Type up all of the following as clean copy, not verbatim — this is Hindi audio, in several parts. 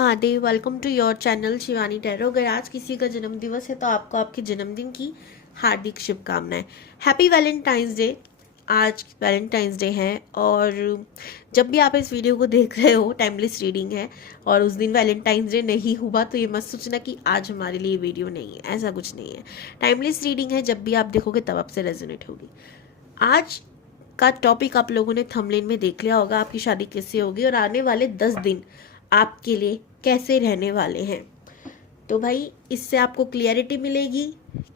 Mahadev. Welcome to your channel Shivani tarot. अगर आज किसी का जन्म दिवस है तो आपको आपके जन्मदिन की हार्दिक शुभकामनाएं। Happy Valentine's day. आज वैलेंटाइंस डे है और जब भी आप इस वीडियो को देख रहे हो टाइमलेस रीडिंग है और उस दिन वैलेंटाइंस डे नहीं हुआ तो ये मत सोचना कि आज हमारे लिए वीडियो नहीं है। ऐसा कुछ नहीं है। टाइमलेस रीडिंग है, जब भी आप देखोगे तब आपसे रेजोनेट होगी। आज का टॉपिक आप लोगों ने थंबनेल में देख लिया होगा, आपकी शादी कैसे होगी और आने वाले 10 दिन आपके लिए कैसे रहने वाले हैं। तो भाई इससे आपको क्लियरिटी मिलेगी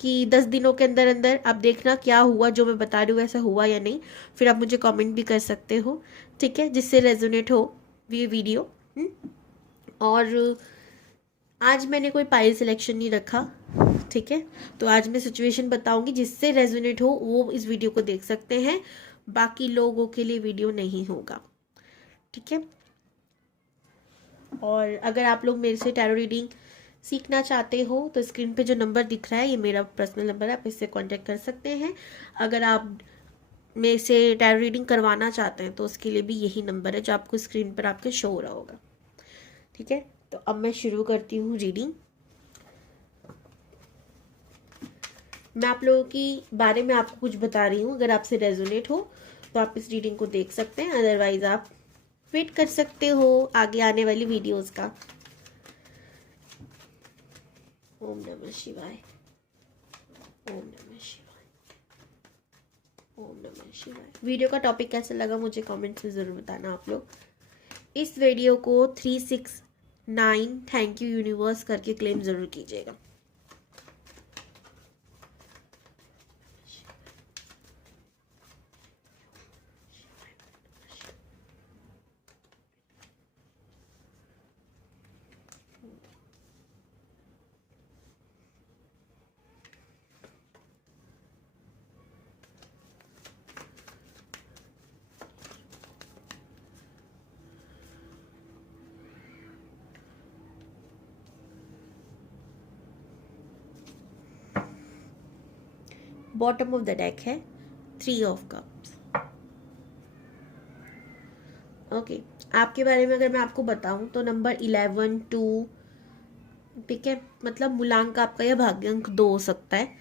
कि 10 दिनों के अंदर अंदर आप देखना क्या हुआ, जो मैं बता रही हूँ ऐसा हुआ या नहीं। फिर आप मुझे कमेंट भी कर सकते हो, ठीक है, जिससे रेजोनेट हो ये वीडियो। और आज मैंने कोई पाइल सिलेक्शन नहीं रखा, ठीक है। तो आज मैं सिचुएशन बताऊंगी, जिससे रेजोनेट हो वो इस वीडियो को देख सकते हैं, बाकी लोगों के लिए वीडियो नहीं होगा, ठीक है। और अगर आप लोग मेरे से टैरो रीडिंग सीखना चाहते हो तो स्क्रीन पे जो नंबर दिख रहा है ये मेरा पर्सनल नंबर है, आप इससे कांटेक्ट कर सकते हैं। अगर आप मेरे से टैरो रीडिंग करवाना चाहते हैं तो उसके लिए भी यही नंबर है जो आपको स्क्रीन पर आपके शो हो रहा होगा, ठीक है। तो अब मैं शुरू करती हूँ रीडिंग। मैं आप लोगों की बारे में आपको कुछ बता रही हूँ, अगर आपसे रेजोनेट हो तो आप इस रीडिंग को देख सकते हैं, अदरवाइज आप वेट कर सकते हो आगे आने वाली वीडियोस का। ओम नमः शिवाय, ओम नमः शिवाय, ओम नमः शिवाय। वीडियो का टॉपिक कैसा लगा मुझे कमेंट्स में ज़रूर बताना आप लोग। इस वीडियो को 369 थैंक यू यूनिवर्स करके क्लेम ज़रूर कीजिएगा। बॉटम ऑफ द डेक है 3 ऑफ कप्स। ओके, आपके बारे में अगर मैं आपको बताऊं तो नंबर 11 2, ठीक है, मतलब मूलांक आपका या भाग्यांक 2 हो सकता है।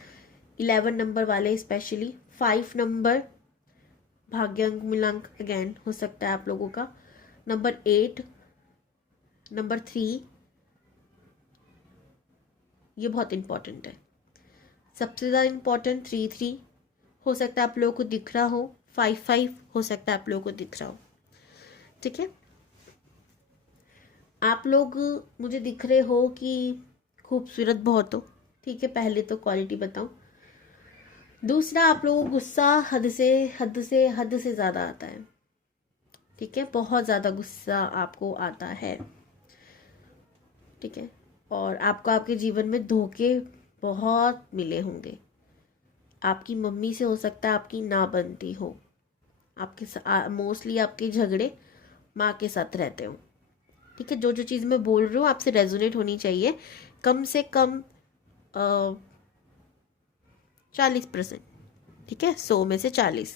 11 नंबर वाले स्पेशली, 5 नंबर भाग्यांक मूलांक अगेन हो सकता है आप लोगों का। नंबर 8, नंबर 3, ये बहुत इंपॉर्टेंट है। सबसे ज़्यादा इंपॉर्टेंट 3 हो सकता है आप लोगों को दिख रहा हो, 5 हो सकता है आप लोगों को दिख रहा हो, ठीक है। आप लोग मुझे दिख रहे हो कि खूबसूरत बहुत हो, ठीक है, पहले तो क्वालिटी बताऊं। दूसरा, आप लोगों को गुस्सा हद से ज़्यादा आता है, ठीक है, बहुत ज़्यादा गुस्सा आपको आता है, ठीक है। और आपको आपके जीवन में धोखे बहुत मिले होंगे। आपकी मम्मी से हो सकता है आपकी ना बनती हो, आपके मोस्टली आपके झगड़े माँ के साथ रहते हो, ठीक है। जो जो चीज़ मैं बोल रही हूँ आपसे रेजोनेट होनी चाहिए, कम से कम 40%, ठीक है, 100 में से 40।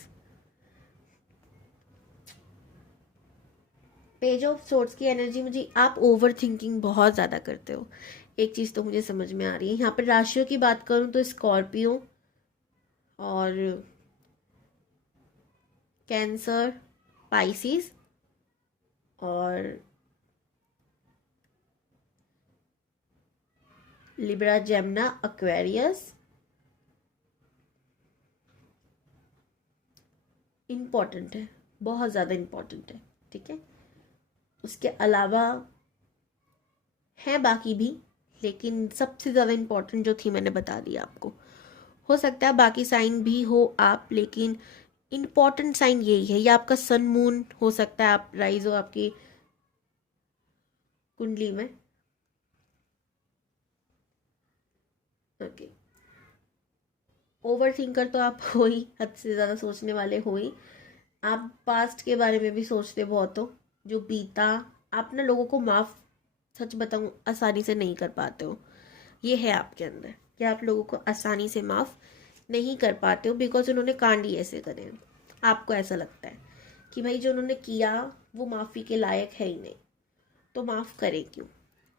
पेज ऑफ सोर्ट्स की एनर्जी मुझे, आप ओवर थिंकिंग बहुत ज़्यादा करते हो, एक चीज़ तो मुझे समझ में आ रही है। यहाँ पर राशियों की बात करूँ तो स्कॉर्पियो और कैंसर, पाइसिस और लिब्रा, जेमिनी, एक्वेरियस इम्पॉर्टेंट है, बहुत ज़्यादा इम्पॉर्टेंट है, ठीक है। उसके अलावा है बाकी भी, लेकिन सबसे ज़्यादा इम्पॉर्टेंट जो थी मैंने बता दिया आपको। हो सकता है बाकी साइन भी हो आप, लेकिन इम्पॉर्टेंट साइन यही है। या आपका सन मून हो सकता है, आप राइज हो आपकी कुंडली में, ओके। ओवर थिंकर तो आप हो ही, हद से ज़्यादा सोचने वाले हो ही। आप पास्ट के बारे में भी सोचते बहुत हो, जो बीता। आप ना लोगों को माफ़, सच बताऊँ, आसानी से नहीं कर पाते हो। ये है आपके अंदर कि आप लोगों को आसानी से माफ़ नहीं कर पाते हो, बिकॉज उन्होंने कांड ही ऐसे करे हैं। आपको ऐसा लगता है कि भाई जो उन्होंने किया वो माफ़ी के लायक है ही नहीं, तो माफ़ करे क्यों।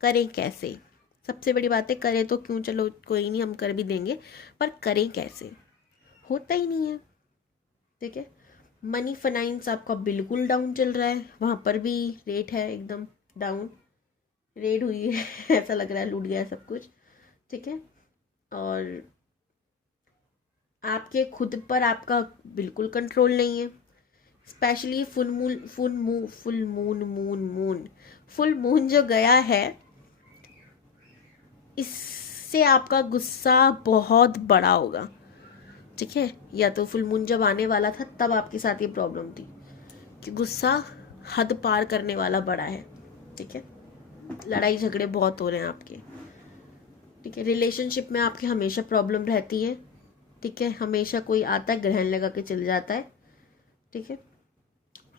करें कैसे? सबसे बड़ी बात है, करें तो क्यों, चलो कोई नहीं हम कर भी देंगे, पर करें कैसे? होता ही नहीं है। ठीक है, मनी फाइनेंस आपका बिल्कुल डाउन चल रहा है, वहाँ पर भी रेट है एकदम डाउन, रेड हुई है ऐसा लग रहा है लूट गया सब कुछ। ठीक है, और आपके खुद पर आपका बिल्कुल कंट्रोल नहीं है, स्पेशली फुल मून जो गया है, इससे आपका गुस्सा बहुत बड़ा होगा। ठीक है, या तो फुल मून जब आने वाला था तब आपके साथ ये प्रॉब्लम थी कि गुस्सा हद पार करने वाला बड़ा है। ठीक है, लड़ाई झगड़े बहुत हो रहे हैं आपके। ठीक है, रिलेशनशिप में आपके हमेशा प्रॉब्लम रहती है। ठीक है, हमेशा कोई आता है ग्रहण लगा के चल जाता है। ठीक है,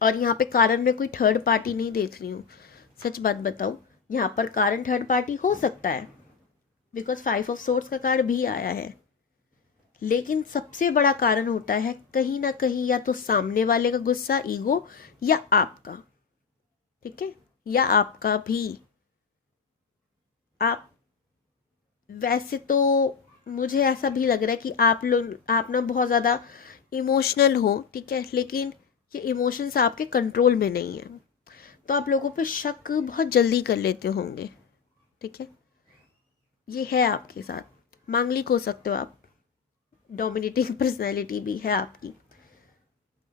और यहाँ पे कारण में कोई थर्ड पार्टी नहीं देख रही हूँ, सच बात बताऊँ, यहाँ पर कारण थर्ड पार्टी हो सकता है, बिकॉज 5 ऑफ सोर्ड्स का कार्ड भी आया है, लेकिन सबसे बड़ा कारण होता है कहीं ना कहीं या तो सामने वाले का गुस्सा, ईगो, या आपका। ठीक है, या आपका भी। आप वैसे तो मुझे ऐसा भी लग रहा है कि आप ना बहुत ज़्यादा इमोशनल हो। ठीक है, लेकिन ये इमोशंस आपके कंट्रोल में नहीं है, तो आप लोगों पे शक बहुत जल्दी कर लेते होंगे। ठीक है, ये है आपके साथ। मांगलिक हो सकते हो आप, डोमिनेटिंग पर्सनैलिटी भी है आपकी,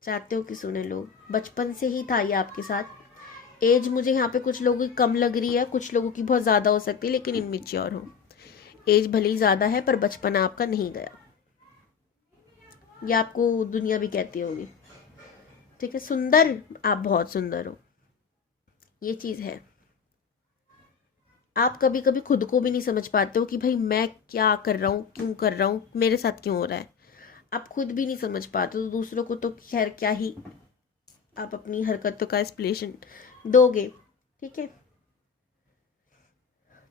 चाहते हो कि सुने लोग, बचपन से ही था ये आपके साथ। एज मुझे यहाँ पे कुछ लोगों की कम लग रही है, कुछ लोगों की बहुत ज़्यादा हो सकती है, लेकिन इनमेच्योर हो। एज भले ही ज़्यादा है पर बचपना आपका नहीं गया, ये आपको दुनिया भी कहती होगी। ठीक है, सुंदर, आप बहुत सुंदर हो, ये चीज़ है। आप कभी कभी खुद को भी नहीं समझ पाते हो कि भाई मैं क्या कर रहा हूँ, क्यों कर रहा हूँ, मेरे साथ क्यों हो रहा है। आप खुद भी नहीं समझ पाते तो दूसरों को तो खैर क्या ही आप अपनी हरकतों का एक्सप्लेनेशन दोगे। ठीक है,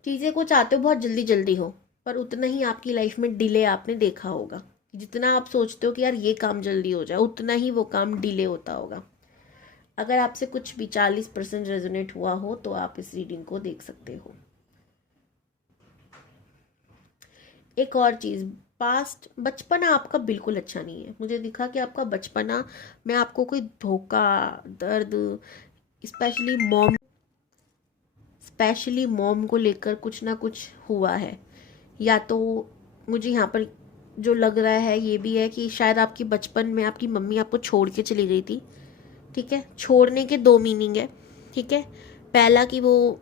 चीज़ें को चाहते हो बहुत जल्दी जल्दी हो, पर उतना ही आपकी लाइफ में डिले आपने देखा होगा। जितना आप सोचते हो कि यार ये काम जल्दी हो जाए, उतना ही वो काम डिले होता होगा। अगर आपसे कुछ भी 40% रेजोनेट हुआ हो तो आप इस रीडिंग को देख सकते हो। एक और चीज़, पास्ट बचपना आपका बिल्कुल अच्छा नहीं है। मुझे दिखा कि आपका बचपना में आपको कोई धोखा, दर्द, स्पेशली मॉम को लेकर कुछ ना कुछ हुआ है। या तो मुझे यहाँ पर जो लग रहा है ये भी है कि शायद आपकी बचपन में आपकी मम्मी आपको छोड़ के चली गई थी। ठीक है, छोड़ने के दो मीनिंग है। ठीक है, पहला कि वो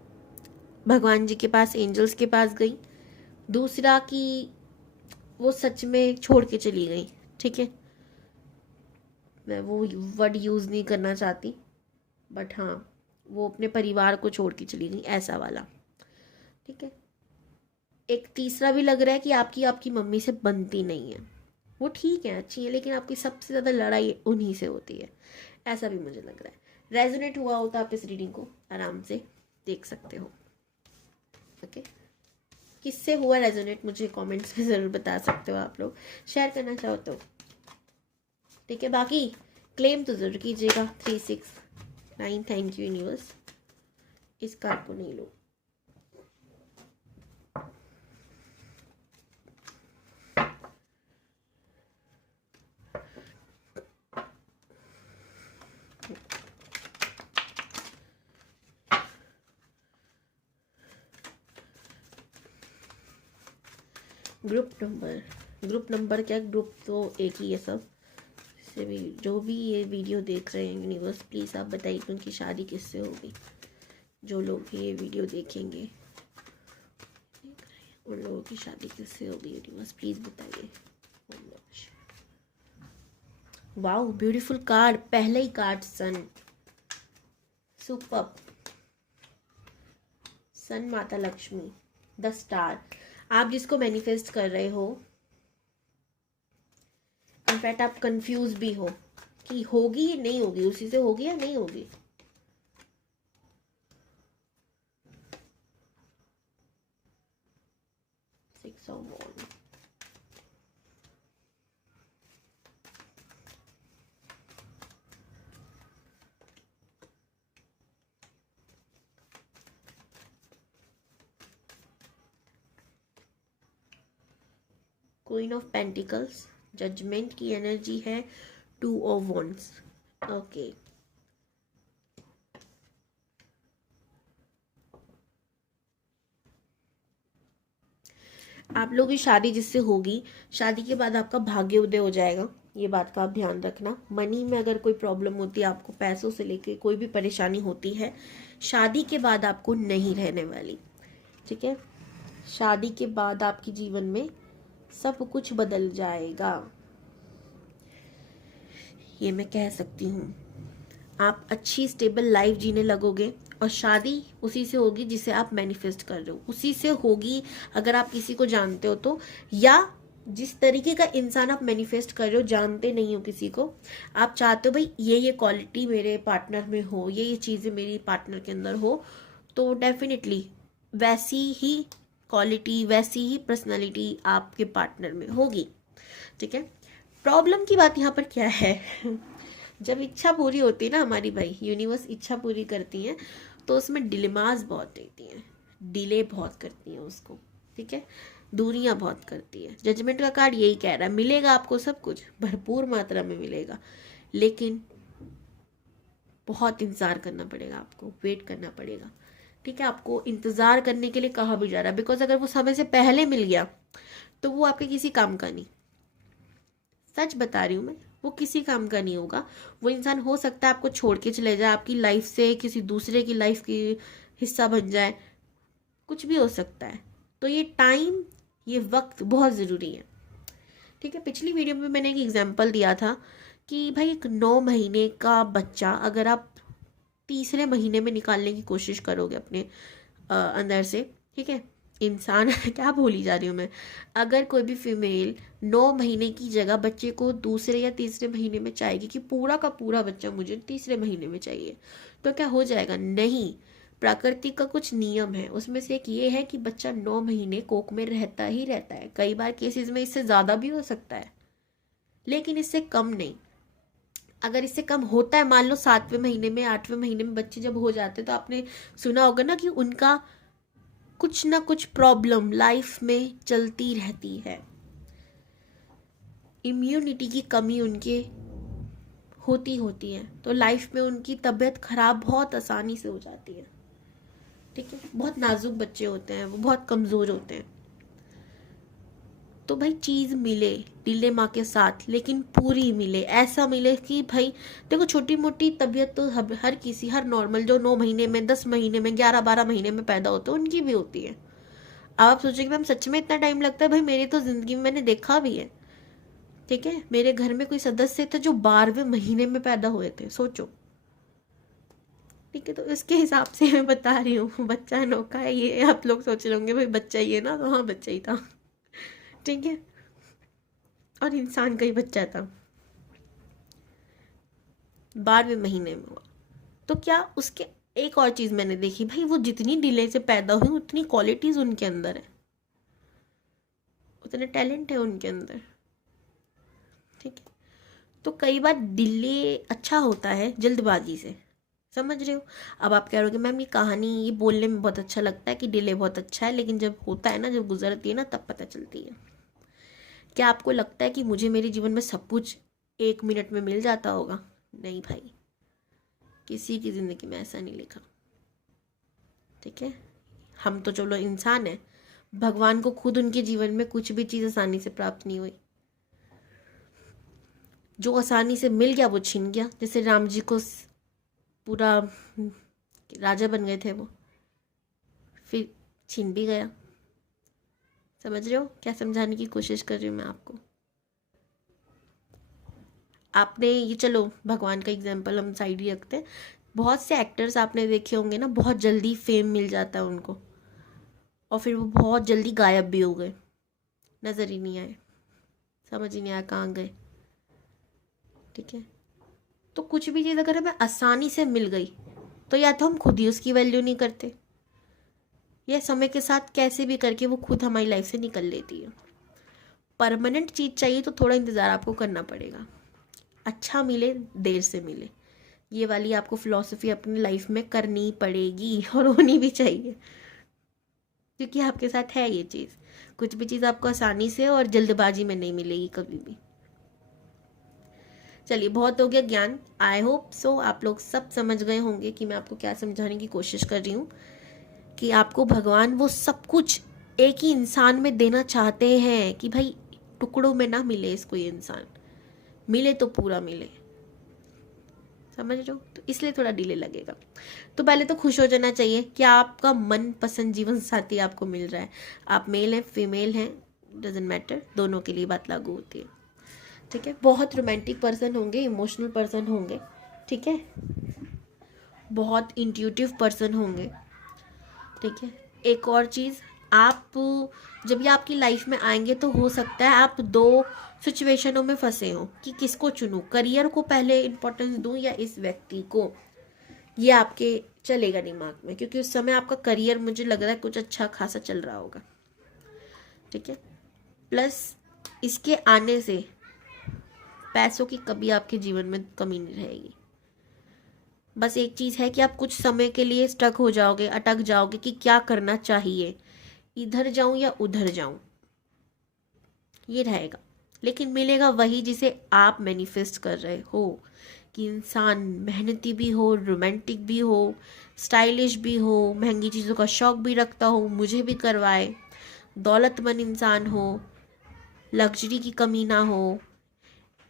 भगवान जी के पास, एंजल्स के पास गई, दूसरा कि वो सच में छोड़ के चली गई। ठीक है, मैं वो वर्ड यूज़ नहीं करना चाहती, बट हाँ, वो अपने परिवार को छोड़ के चली गई, ऐसा वाला। ठीक है, एक तीसरा भी लग रहा है कि आपकी आपकी मम्मी से बनती नहीं है। वो ठीक है, अच्छी है, लेकिन आपकी सबसे ज़्यादा लड़ाई उन्हीं से होती है, ऐसा भी मुझे लग रहा है। रेजोनेट हुआ हो तो आप इस रीडिंग को आराम से देख सकते हो। ओके, किससे हुआ रेजोनेट मुझे कमेंट्स में ज़रूर बता सकते हो आप लोग, शेयर करना चाहो तो। ठीक है, बाकी क्लेम तो ज़रूर कीजिएगा। 369, थैंक यू यूनिवर्स। इस कार्ड को नहीं लो। ग्रुप नंबर क्या, ग्रुप तो एक ही है सब। से भी जो भी ये वीडियो देख रहे हैं यूनिवर्स, प्लीज़ आप बताइए कि उनकी शादी किससे होगी। जो लोग ये वीडियो देखेंगे उन लोगों की शादी किससे होगी, यूनिवर्स प्लीज़ बताइए। वाओ, ब्यूटीफुल कार्ड, पहले ही कार्ड सन, सुपर। सन, माता लक्ष्मी, द स्टार। आप जिसको मैनिफेस्ट कर रहे हो, इनफैक्ट आप कंफ्यूज भी हो कि होगी या नहीं होगी, उसी से होगी या नहीं होगी। Six of wand, queen of pentacles, judgement की एनर्जी है, 2 ऑफ वॉन्ड्स। ओके, आप लोगों की शादी जिससे होगी, शादी के बाद आपका भाग्य उदय हो जाएगा, ये बात का आप ध्यान रखना। मनी में अगर कोई प्रॉब्लम होती है, आपको पैसों से लेके कोई भी परेशानी होती है, शादी के बाद आपको नहीं रहने वाली, ठीक है। शादी के बाद आपके जीवन में सब कुछ बदल जाएगा, ये मैं कह सकती हूँ। आप अच्छी स्टेबल लाइफ जीने लगोगे, और शादी उसी से होगी जिसे आप मैनिफेस्ट कर रहे हो, उसी से होगी अगर आप किसी को जानते हो तो, या जिस तरीके का इंसान आप मैनिफेस्ट कर रहे हो, जानते नहीं हो किसी को, आप चाहते हो भाई ये क्वालिटी मेरे पार्टनर में हो, ये चीज़ें मेरी पार्टनर के अंदर हो, तो डेफिनेटली वैसी ही क्वालिटी, वैसी ही पर्सनालिटी आपके पार्टनर में होगी, ठीक है। प्रॉब्लम की बात यहाँ पर क्या है जब इच्छा पूरी होती है ना हमारी, भाई यूनिवर्स इच्छा पूरी करती है, तो उसमें डिलेमास बहुत रहती हैं, डिले बहुत करती हैं उसको, ठीक है, दूरियां बहुत करती है। जजमेंट का कार्ड यही कह रहा है, मिलेगा आपको सब कुछ, भरपूर मात्रा में मिलेगा, लेकिन बहुत इंतजार करना पड़ेगा, आपको वेट करना पड़ेगा, ठीक है। आपको इंतजार करने के लिए कहा भी जा रहा है, बिकॉज अगर वो समय से पहले मिल गया तो वो आपके किसी काम का नहीं, सच बता रही हूँ मैं, वो किसी काम का नहीं होगा। वो इंसान हो सकता है आपको छोड़ के चले जाए, आपकी लाइफ से किसी दूसरे की लाइफ की हिस्सा बन जाए, कुछ भी हो सकता है। तो ये टाइम, ये वक्त बहुत ज़रूरी है, ठीक है। पिछली वीडियो में मैंने एक एग्जांपल दिया था कि भाई एक 9 महीने का बच्चा अगर आप तीसरे महीने में निकालने की कोशिश करोगे अपने अंदर से, ठीक है, इंसान क्या बोली जा रही हूँ मैं, अगर कोई भी फीमेल 9 महीने की जगह बच्चे को दूसरे या तीसरे महीने में चाहेगी कि पूरा का पूरा बच्चा मुझे तीसरे महीने में चाहिए, तो क्या हो जाएगा? नहीं। प्रकृति का कुछ नियम है, उसमें से एक ये है कि बच्चा 9 महीने कोख में रहता ही रहता है। कई बार केसेस में इससे ज़्यादा भी हो सकता है, लेकिन इससे कम नहीं। अगर इससे कम होता है, मान लो 7वें महीने में, 8वें महीने में बच्चे जब हो जाते हैं, तो आपने सुना होगा ना कि उनका कुछ ना कुछ प्रॉब्लम लाइफ में चलती रहती है, इम्यूनिटी की कमी उनके होती है, तो लाइफ में उनकी तबीयत खराब बहुत आसानी से हो जाती है, ठीक है। बहुत नाजुक बच्चे होते हैं, वो बहुत कमज़ोर होते हैं। तो भाई चीज़ मिले डिलेमा के साथ, लेकिन पूरी मिले, ऐसा मिले कि भाई देखो, छोटी मोटी तबीयत तो हर किसी, हर नॉर्मल जो 9 महीने में, 10 महीने में, 11-12 महीने में पैदा होते हैं, उनकी भी होती है। अब आप सोचेंगे मैम सच में इतना टाइम लगता है? भाई मेरी तो ज़िंदगी में मैंने देखा भी है, ठीक है। मेरे घर में कोई सदस्य थे जो 12वें महीने में पैदा हुए थे, सोचो, ठीक है। तो इसके हिसाब से मैं बता रही हूँ, बच्चा अनोखा है। ये आप लोग सोच रहे होंगे भाई बच्चा ही है ना, तो हाँ बच्चा ही था, ठीक है, और इंसान का ही बच्चा था, 12वें महीने में हुआ। तो क्या उसके एक और चीज़ मैंने देखी, भाई वो जितनी डिले से पैदा हुई उतनी क्वालिटीज़ उनके अंदर है, उतने टैलेंट है उनके अंदर, ठीक है। तो कई बार डिले अच्छा होता है जल्दबाजी से, समझ रहे हो। अब आप कह रहे हो कि मैम ये कहानी, ये बोलने में बहुत अच्छा लगता है कि डिले बहुत अच्छा है, लेकिन जब होता है ना, जब गुजरती है ना, तब पता चलती है। क्या आपको लगता है कि मुझे मेरे जीवन में सब कुछ 1 मिनट में मिल जाता होगा? नहीं भाई, किसी की ज़िंदगी में ऐसा नहीं लिखा, ठीक है। हम तो चलो इंसान है, भगवान को खुद उनके जीवन में कुछ भी चीज़ आसानी से प्राप्त नहीं हुई। जो आसानी से मिल गया वो छिन गया। जैसे राम जी को पूरा राजा बन गए थे वो, फिर छिन भी गया। समझ रहे हो क्या समझाने की कोशिश कर रही हूँ मैं आपको? आपने ये, चलो भगवान का एग्जाम्पल हम साइड ही रखते हैं, बहुत से एक्टर्स आपने देखे होंगे ना, बहुत जल्दी फेम मिल जाता है उनको, और फिर वो बहुत जल्दी गायब भी हो गए, नज़र ही नहीं आए, समझ ही नहीं आया कहाँ गए, ठीक है। तो कुछ भी चीज़ अगर हमें आसानी से मिल गई, तो या तो हम खुद ही उसकी वैल्यू नहीं करते, या समय के साथ कैसे भी करके वो खुद हमारी लाइफ से निकल लेती है। परमानेंट चीज़ चाहिए तो थोड़ा इंतज़ार आपको करना पड़ेगा, अच्छा मिले देर से मिले, ये वाली आपको फिलॉसफी अपनी लाइफ में करनी पड़ेगी, और होनी भी चाहिए, क्योंकि आपके साथ है ये चीज़। कुछ भी चीज़ आपको आसानी से और जल्दबाजी में नहीं मिलेगी कभी भी। चलिए, बहुत हो गया ज्ञान। आई होप सो आप लोग सब समझ गए होंगे कि मैं आपको क्या समझाने की कोशिश कर रही हूँ, कि आपको भगवान वो सब कुछ एक ही इंसान में देना चाहते हैं कि भाई टुकड़ों में ना मिले इसको, ये इंसान मिले तो पूरा मिले, समझ रहे हो? तो इसलिए थोड़ा डिले लगेगा। तो पहले तो खुश हो जाना चाहिए कि आपका मन पसंद जीवन साथी आपको मिल रहा है। आप मेल हैं फीमेल हैं, डजेंट मैटर, दोनों के लिए बात लागू होती है, ठीक है। बहुत रोमांटिक पर्सन होंगे, इमोशनल पर्सन होंगे, ठीक है, बहुत इंट्यूटिव पर्सन होंगे, ठीक है। एक और चीज़, आप जब ये आपकी लाइफ में आएंगे तो हो सकता है आप दो सिचुएशनों में फंसे हो कि किसको चुनूं, करियर को पहले इम्पोर्टेंस दूं या इस व्यक्ति को। ये आपके चलेगा दिमाग में, क्योंकि उस समय आपका करियर मुझे लग रहा है कुछ अच्छा खासा चल रहा होगा, ठीक है। प्लस इसके आने से पैसों की कभी आपके जीवन में कमी नहीं रहेगी। बस एक चीज़ है कि आप कुछ समय के लिए स्टक हो जाओगे, अटक जाओगे कि क्या करना चाहिए, इधर जाऊं या उधर जाऊं, ये रहेगा। लेकिन मिलेगा वही जिसे आप मैनिफेस्ट कर रहे हो, कि इंसान मेहनती भी हो, रोमांटिक भी हो, स्टाइलिश भी हो, महंगी चीज़ों का शौक भी रखता हो, मुझे भी करवाए, दौलतमंद इंसान हो, लग्जरी की कमी ना हो,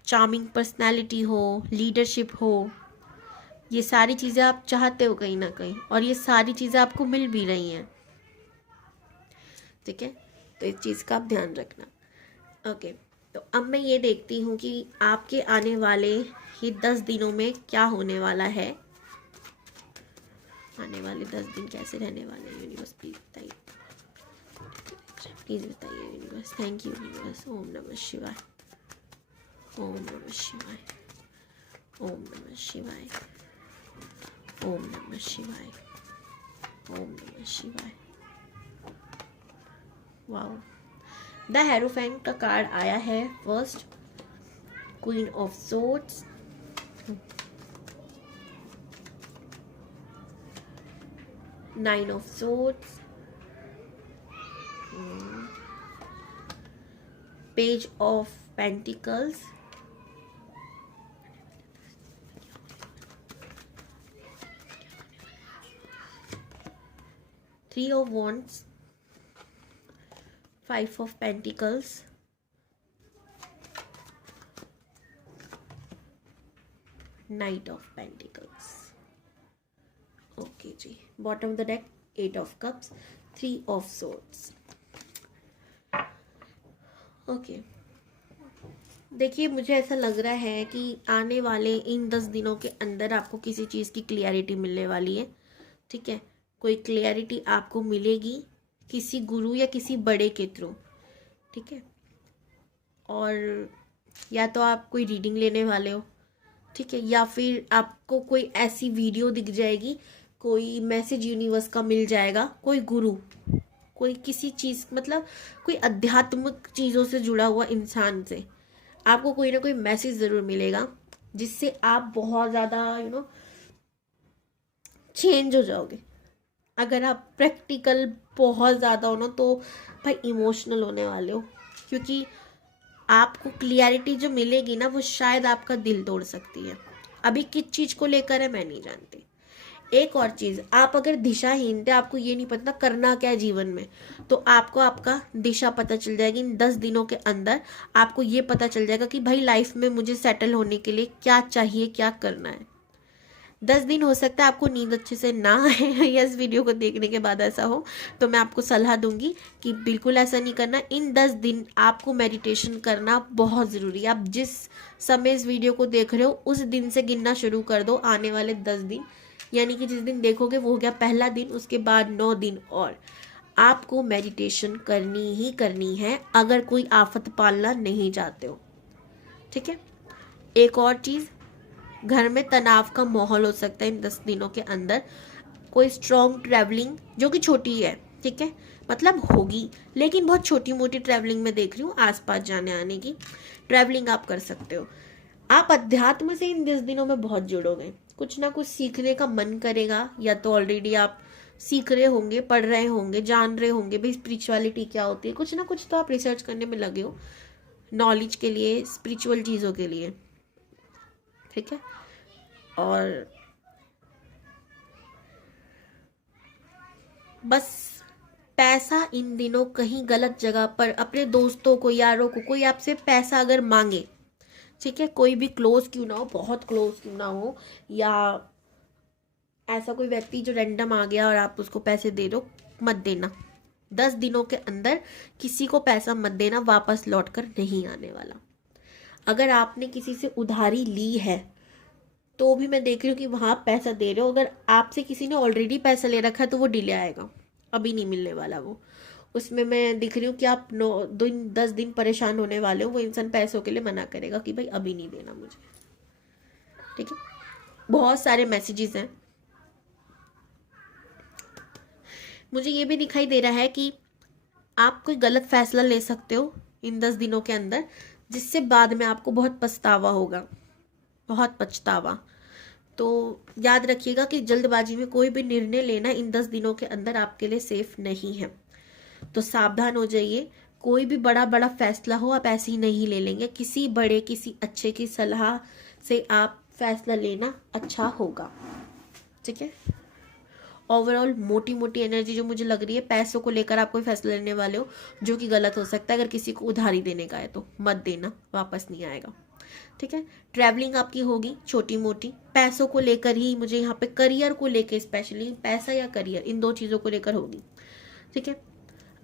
चार्मिंग पर्सनैलिटी हो, लीडरशिप हो। ये सारी चीज़ें आप चाहते हो कहीं ना कहीं, और ये सारी चीज़ें आपको मिल भी रही हैं, ठीक है। तो इस चीज़ का आप ध्यान रखना। ओके, तो अब मैं ये देखती हूँ कि आपके आने वाले ये 10 दिनों में क्या होने वाला है। आने वाले 10 दिन कैसे रहने वाले हैं, यूनिवर्स प्लीज बताइए, प्लीज बताइए universe. Thank you universe. Om नमः शिवाय, ओम नमः शिवाय, ओम नमः शिवाय, ओम नमः शिवाय, ओम नमः शिवाय। वाओ, द हेरोफेंट का कार्ड आया है first, queen of swords, nine of swords, page of pentacles, three of wands, five of pentacles, knight of pentacles. Okay जी, bottom of the deck eight of cups, three of swords. Okay, देखिए मुझे ऐसा लग रहा है कि आने वाले इन 10 दिनों के अंदर आपको किसी चीज़ की क्लियरिटी मिलने वाली है, ठीक है। कोई क्लियरिटी आपको मिलेगी किसी गुरु या किसी बड़े के थ्रू, ठीक है। और या तो आप कोई रीडिंग लेने वाले हो, ठीक है, या फिर आपको कोई ऐसी वीडियो दिख जाएगी, कोई मैसेज यूनिवर्स का मिल जाएगा, कोई गुरु, कोई किसी चीज़, मतलब कोई आध्यात्मिक चीज़ों से जुड़ा हुआ इंसान से आपको कोई ना कोई मैसेज ज़रूर मिलेगा, जिससे आप बहुत ज़्यादा चेंज हो जाओगे। अगर आप प्रैक्टिकल बहुत ज़्यादा हो ना, तो भाई इमोशनल होने वाले हो, क्योंकि आपको क्लियरिटी जो मिलेगी ना, वो शायद आपका दिल तोड़ सकती है। अभी किस चीज़ को लेकर है मैं नहीं जानती। एक और चीज़, आप अगर दिशाहीन थे, आपको ये नहीं पता करना क्या है जीवन में, तो आपको आपका दिशा पता चल जाएगी इन 10 दिनों के अंदर। आपको ये पता चल जाएगा कि भाई लाइफ में मुझे सेटल होने के लिए क्या चाहिए, क्या करना है। 10 दिन हो सकता है आपको नींद अच्छे से ना आए या इस वीडियो को देखने के बाद ऐसा हो, तो मैं आपको सलाह दूंगी कि बिल्कुल ऐसा नहीं करना। इन 10 दिन आपको मेडिटेशन करना बहुत ज़रूरी है। आप जिस समय इस वीडियो को देख रहे हो उस दिन से गिनना शुरू कर दो, आने वाले 10 दिन, यानी कि जिस दिन देखोगे वो हो गया पहला दिन, उसके बाद 9 दिन और आपको मेडिटेशन करनी ही करनी है, अगर कोई आफत पालना नहीं चाहते हो, ठीक है। एक और चीज़, घर में तनाव का माहौल हो सकता है इन 10 दिनों के अंदर। कोई स्ट्रॉन्ग ट्रैवलिंग जो कि छोटी है, ठीक है, मतलब होगी, लेकिन बहुत छोटी मोटी ट्रैवलिंग में देख रही हूँ, आसपास जाने आने की ट्रैवलिंग आप कर सकते हो। आप अध्यात्म से इन 10 दिनों में बहुत जुड़ोगे, कुछ ना कुछ सीखने का मन करेगा, या तो ऑलरेडी आप सीख रहे होंगे, पढ़ रहे होंगे, जान रहे होंगे भाई स्पिरिचुअलिटी क्या होती है, कुछ ना कुछ तो आप रिसर्च करने में लगे हो नॉलेज के लिए, स्पिरिचुअल चीज़ों के लिए, ठीक है। और बस पैसा इन दिनों कहीं गलत जगह पर, अपने दोस्तों को, यारों को, कोई आपसे पैसा अगर मांगे, ठीक है, कोई भी क्लोज क्यों ना हो, बहुत क्लोज क्यों ना हो, या ऐसा कोई व्यक्ति जो रैंडम आ गया और आप उसको पैसे दे दो, मत देना। 10 दिनों के अंदर किसी को पैसा मत देना, वापस लौट कर नहीं आने वाला। अगर आपने किसी से उधारी ली है तो भी मैं देख रही हूँ कि वहां आप पैसा दे रहे हो, अगर आपसे किसी ने ऑलरेडी पैसा ले रखा है तो वो डिले आएगा, अभी नहीं मिलने वाला वो। उसमें मैं दिख रही हूँ कि आप 9 दिन 10 दिन परेशान होने वाले हो, वो इंसान पैसों के लिए मना करेगा कि भाई अभी नहीं देना मुझे, ठीक है। बहुत सारे मैसेजेस हैं। मुझे ये भी दिखाई दे रहा है कि आप कोई गलत फैसला ले सकते हो इन 10 दिनों के अंदर, जिससे बाद में आपको बहुत पछतावा होगा, बहुत पछतावा। तो याद रखिएगा कि जल्दबाजी में कोई भी निर्णय लेना इन 10 दिनों के अंदर आपके लिए सेफ नहीं है, तो सावधान हो जाइए। कोई भी बड़ा बड़ा फैसला हो आप ऐसे ही नहीं ले लेंगे, किसी बड़े, किसी अच्छे की सलाह से आप फैसला लेना अच्छा होगा, ठीक है। ओवरऑल मोटी मोटी एनर्जी जो मुझे लग रही है, पैसों को लेकर आप कोई फैसला लेने वाले हो जो कि गलत हो सकता है। अगर किसी को उधारी देने का है तो मत देना, वापस नहीं आएगा, ठीक है। ट्रैवलिंग आपकी होगी छोटी मोटी, पैसों को लेकर ही मुझे यहाँ पे, करियर को लेकर स्पेशली, पैसा या करियर, इन दो चीज़ों को लेकर होगी, ठीक है।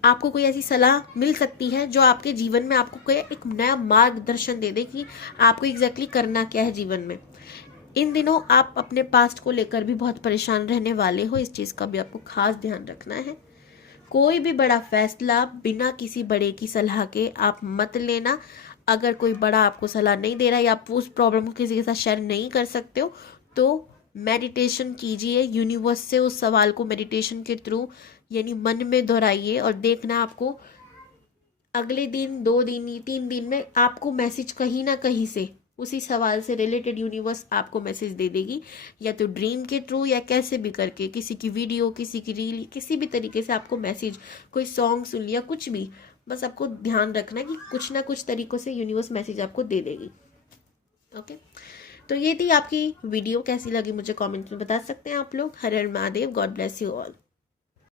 आपको कोई ऐसी सलाह मिल सकती है जो आपके जीवन में आपको कोई एक नया मार्गदर्शन दे दे कि आपको एग्जैक्टली करना क्या है जीवन में। इन दिनों आप अपने पास्ट को लेकर भी बहुत परेशान रहने वाले हो, इस चीज़ का भी आपको खास ध्यान रखना है। कोई भी बड़ा फैसला बिना किसी बड़े की सलाह के आप मत लेना। अगर कोई बड़ा आपको सलाह नहीं दे रहा है या आप उस प्रॉब्लम को किसी के साथ शेयर नहीं कर सकते हो तो मेडिटेशन कीजिए, यूनिवर्स से उस सवाल को मेडिटेशन के थ्रू यानी मन में दोहराइए, और देखना आपको अगले दिन, 2 दिन, 3 दिन में आपको मैसेज कहीं ना कहीं से उसी सवाल से रिलेटेड यूनिवर्स आपको मैसेज दे देगी, या तो ड्रीम के थ्रू या कैसे भी करके, किसी की वीडियो, किसी की रील, किसी भी तरीके से आपको मैसेज, कोई सॉन्ग सुन लिया, कुछ भी, बस आपको ध्यान रखना है कि कुछ ना कुछ तरीकों से यूनिवर्स मैसेज आपको दे देगी, ओके। तो ये थी आपकी वीडियो, कैसी लगी मुझे कमेंट में बता सकते हैं आप लोग। हर हर Mahadev, god bless you all.